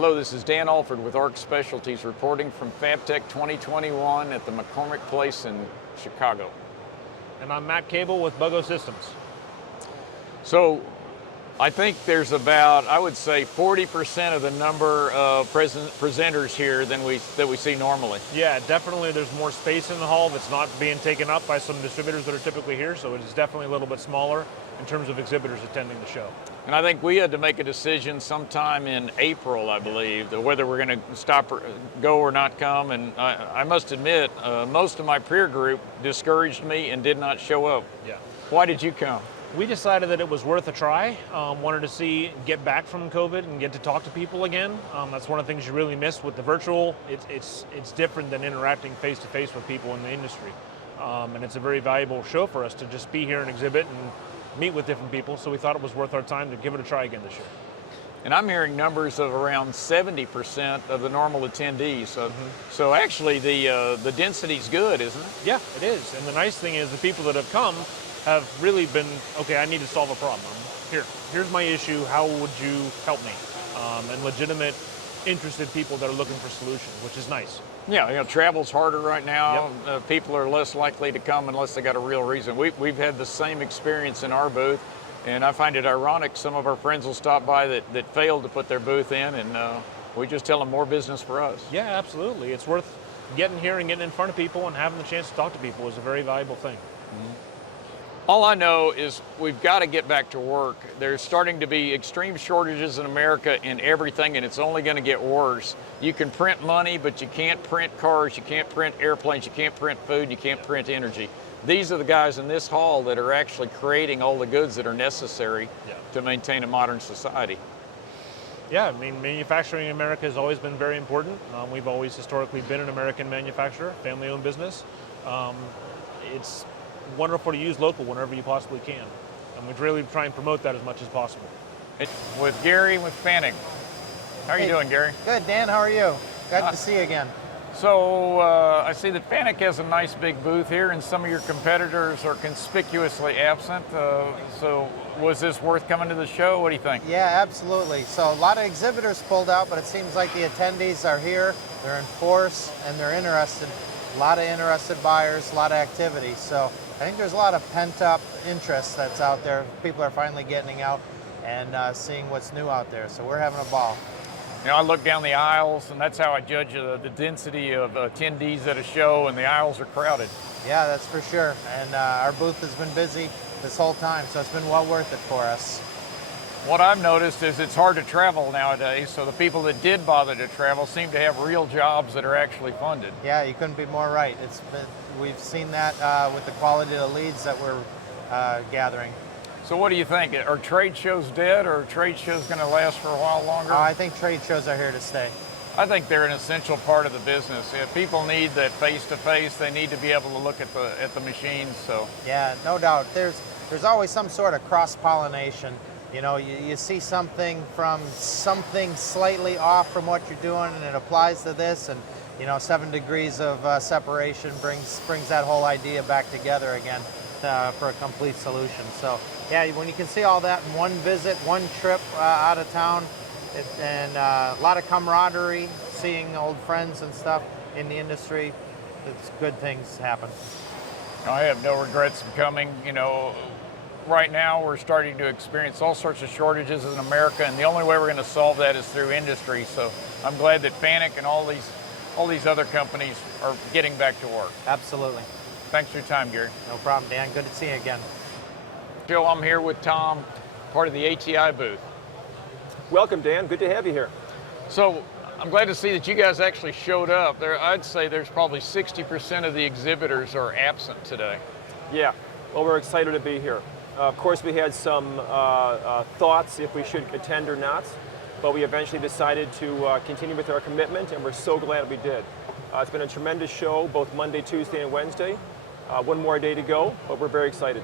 Hello, this is Dan Alford with ARC Specialties reporting from Fabtech 2021 at the McCormick Place in Chicago. And I'm Matt Cable with Buggo Systems. So I think there's about, I would say, 40% of the number of presenters here than that we see normally. Yeah, definitely there's more space in the hall that's not being taken up by some distributors that are typically here, so it is definitely a little bit smaller in terms of exhibitors attending the show. And I think we had to make a decision sometime in April, I believe, whether we're going to stop or go or not come. And I must admit, most of my peer group discouraged me and did not show up. Yeah. Why did you come? We decided that it was worth a try. Wanted to get back from COVID and get to talk to people again. That's one of the things you really miss with the virtual. It's different than interacting face to face with people in the industry. And it's a very valuable show for us to just be here and exhibit and meet with different people, so we thought it was worth our time to give it a try again this year. And I'm hearing numbers of around 70% of the normal attendees. So actually the density's good, isn't it? Yeah, it is. And the nice thing is the people that have come have really been, okay, I need to solve a problem. Here's my issue, how would you help me? And legitimate, interested people that are looking for solutions, which is nice. Yeah, travel's harder right now. Yep. People are less likely to come unless they got a real reason. We've had the same experience in our booth, and I find it ironic some of our friends will stop by that failed to put their booth in, and we just tell them more business for us. Yeah, absolutely. It's worth getting here and getting in front of people and having the chance to talk to people is a very valuable thing. Mm-hmm. All I know is we've got to get back to work. There's starting to be extreme shortages in America in everything, and it's only going to get worse. You can print money, but you can't print cars, you can't print airplanes, you can't print food, you can't print energy. These are the guys in this hall that are actually creating all the goods that are necessary to maintain a modern society. Yeah, I mean, manufacturing in America has always been very important. We've always historically been an American manufacturer, family-owned business. It's wonderful to use local whenever you possibly can. And we really try and promote that as much as possible. With Gary with FANUC. How are you doing, Gary? Good, Dan, how are you? Glad to see you again. So I see that FANUC has a nice big booth here, and some of your competitors are conspicuously absent. So was this worth coming to the show? What do you think? Yeah, absolutely. So a lot of exhibitors pulled out, but it seems like the attendees are here, they're in force, and they're interested. A lot of interested buyers, a lot of activity. So I think there's a lot of pent-up interest that's out there. People are finally getting out and seeing what's new out there. So we're having a ball. You know, I look down the aisles, and that's how I judge the density of attendees at a show, and the aisles are crowded. Yeah, that's for sure. And our booth has been busy this whole time, so it's been well worth it for us. What I've noticed is it's hard to travel nowadays, so the people that did bother to travel seem to have real jobs that are actually funded. Yeah, you couldn't be more right. We've seen that with the quality of the leads that we're gathering. So what do you think? Are trade shows dead, or are trade shows going to last for a while longer? I think trade shows are here to stay. I think they're an essential part of the business. If people need that face-to-face, they need to be able to look at the machines. So yeah, no doubt. There's always some sort of cross-pollination. You know, you see something slightly off from what you're doing, and it applies to this, and 7 degrees of separation brings that whole idea back together again for a complete solution. So yeah, when you can see all that in one visit, one trip out of town, and a lot of camaraderie, seeing old friends and stuff in the industry, it's good things happen. I have no regrets in coming. Right now we're starting to experience all sorts of shortages in America, and the only way we're going to solve that is through industry. So I'm glad that FANUC and all these other companies are getting back to work. Absolutely. Thanks for your time, Gary. No problem, Dan. Good to see you again. Joe, I'm here with Tom, part of the ATI booth. Welcome, Dan. Good to have you here. So I'm glad to see that you guys actually showed up. I'd say there's probably 60% of the exhibitors are absent today. Yeah. Well, we're excited to be here. Of course, we had some thoughts if we should attend or not, but we eventually decided to continue with our commitment, and we're so glad we did. It's been a tremendous show, both Monday, Tuesday, and Wednesday. One more day to go, but we're very excited.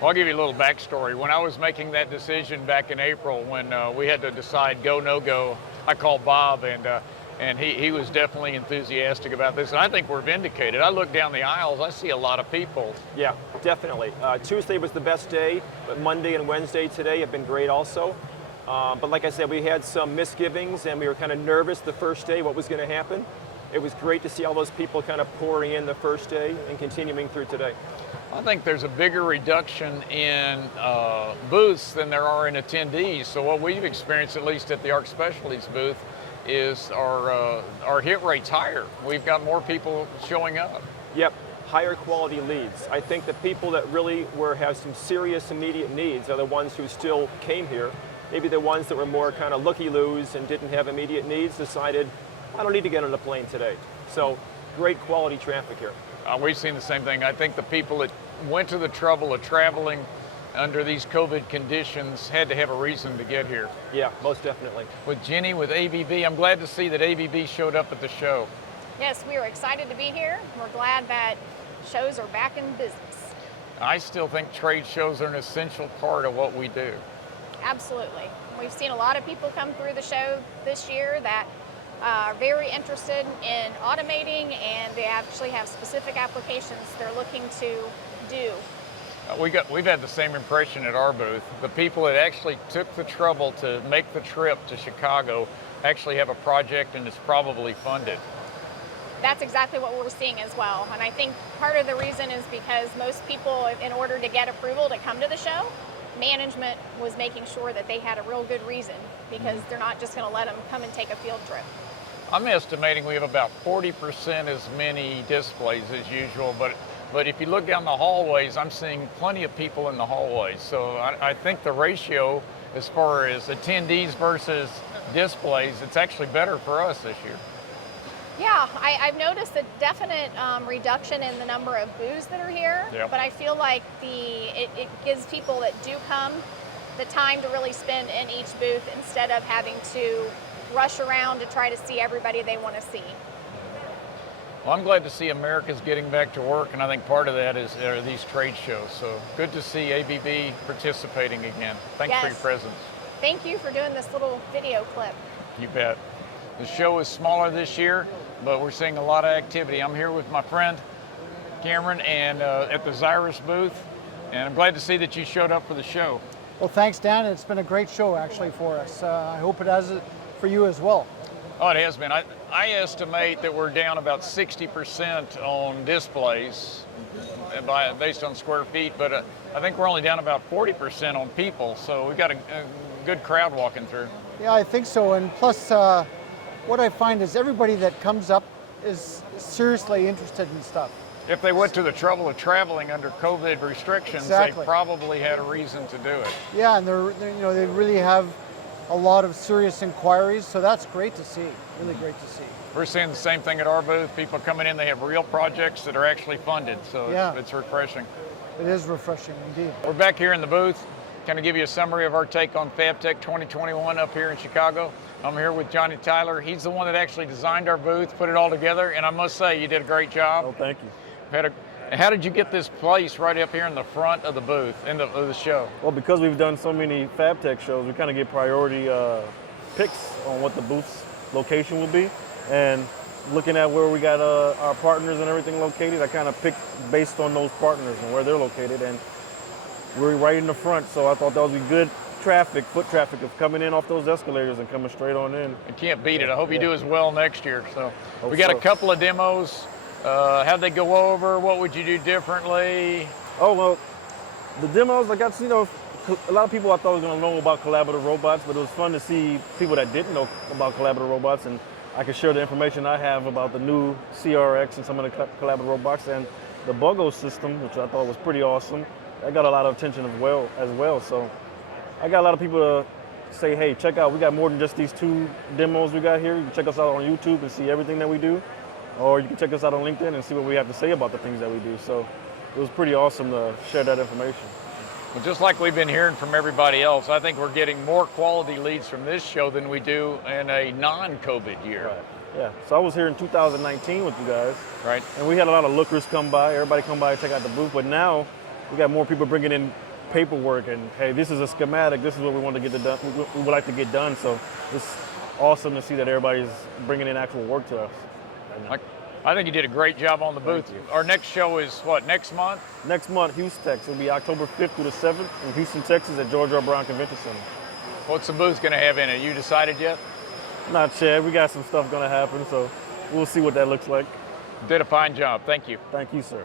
Well, I'll give you a little backstory. When I was making that decision back in April, when we had to decide go, no go, I called Bob, and he was definitely enthusiastic about this. And I think we're vindicated. I look down the aisles, I see a lot of people. Yeah, definitely. Tuesday was the best day, but Monday and Wednesday today have been great also. But like I said, we had some misgivings and we were kind of nervous the first day what was going to happen. It was great to see all those people kind of pouring in the first day and continuing through today. I think there's a bigger reduction in booths than there are in attendees. So what we've experienced, at least at the ARC Specialties booth, is our hit rate's higher. We've got more people showing up. Yep, higher quality leads. I think the people that really have some serious immediate needs are the ones who still came here. Maybe the ones that were more kind of looky-loos and didn't have immediate needs decided, I don't need to get on a plane today. So great quality traffic here. We've seen the same thing. I think the people that went to the trouble of traveling under these COVID conditions had to have a reason to get here. Yeah, most definitely. With Jenny, with ABB, I'm glad to see that ABB showed up at the show. Yes, we are excited to be here. We're glad that shows are back in business. I still think trade shows are an essential part of what we do. Absolutely. We've seen a lot of people come through the show this year that are very interested in automating, and they actually have specific applications they're looking to do. We've had the same impression at our booth. The people that actually took the trouble to make the trip to Chicago actually have a project and it's probably funded. That's exactly what we're seeing as well. And I think part of the reason is because most people, in order to get approval to come to the show, management was making sure that they had a real good reason, because they're not just going to let them come and take a field trip. I'm estimating we have about 40% as many displays as usual, but if you look down the hallways, I'm seeing plenty of people in the hallways. So I think the ratio as far as attendees versus displays, it's actually better for us this year. Yeah, I've noticed a definite reduction in the number of booths that are here, Yep. but I feel like it gives people that do come the time to really spend in each booth instead of having to rush around to try to see everybody they want to see. Well, I'm glad to see America's getting back to work, and I think part of that are these trade shows. So good to see ABB participating again. Thanks for your Yes. presence. Thank you for doing this little video clip. You bet. The show is smaller this year, but we're seeing a lot of activity. I'm here with my friend Cameron and at the Cyrus booth, and I'm glad to see that you showed up for the show. Well, thanks, Dan. It's been a great show, actually, for us. I hope it has it for you as well. Oh, it has been. I estimate that we're down about 60% on displays based on square feet, but I think we're only down about 40% on people, so we've got a good crowd walking through. Yeah, I think so. And plus, what I find is everybody that comes up is seriously interested in stuff. If they went to the trouble of traveling under COVID restrictions, Exactly. they probably had a reason to do it. Yeah, and they really have a lot of serious inquiries, so that's great to see. Really great to see. We're seeing the same thing at our booth. People coming in, they have real projects that are actually funded, so Yeah. it's refreshing. It is refreshing indeed. We're back here in the booth. Kind of give you a summary of our take on Fabtech 2021 up here in Chicago. I'm here with Johnny Tyler. He's the one that actually designed our booth, put it all together, and I must say you did a great job. Oh, thank you. How did you get this place right up here in the front of the booth, of the show? Well, because we've done so many Fabtech shows, we kind of get priority picks on what the booth's location will be. And looking at where we got our partners and everything located, I kind of picked based on those partners and where they're located. And we're right in the front, so I thought that would be good traffic, foot traffic of coming in off those escalators and coming straight on in. I can't beat it. I hope you do as well next year. So Hope we got a so. couple of demos. How'd they go over? What would you do differently? Oh, well, the demos, I got to, a lot of people I thought was going to know about collaborative robots, but it was fun to see people that didn't know about collaborative robots, and I could share the information I have about the new CRX and some of the collaborative robots, and the BUGO system, which I thought was pretty awesome. That got a lot of attention as well. So I got a lot of people to say, hey, check out, we got more than just these two demos we got here. You can check us out on YouTube and see everything that we do, or you can check us out on LinkedIn and see what we have to say about the things that we do. So it was pretty awesome to share that information. Well, just like we've been hearing from everybody else, I think we're getting more quality leads from this show than we do in a non-COVID year. Right. Yeah, so I was here in 2019 with you guys. Right. And we had a lot of lookers come by, everybody come by and check out the booth, but now we got more people bringing in paperwork and, hey, this is a schematic, this is what we want to get done, we would like to get done, so it's awesome to see that everybody's bringing in actual work to us. I think you did a great job on the booth. Thank you. Our next show is what, next month? Next month, Houston, Texas, it'll be October 5th through the 7th in Houston, Texas at George R. Brown Convention Center. What's the booth going to have in it? You decided yet? Not yet. We got some stuff going to happen, so we'll see what that looks like. Did a fine job. Thank you. Thank you, sir.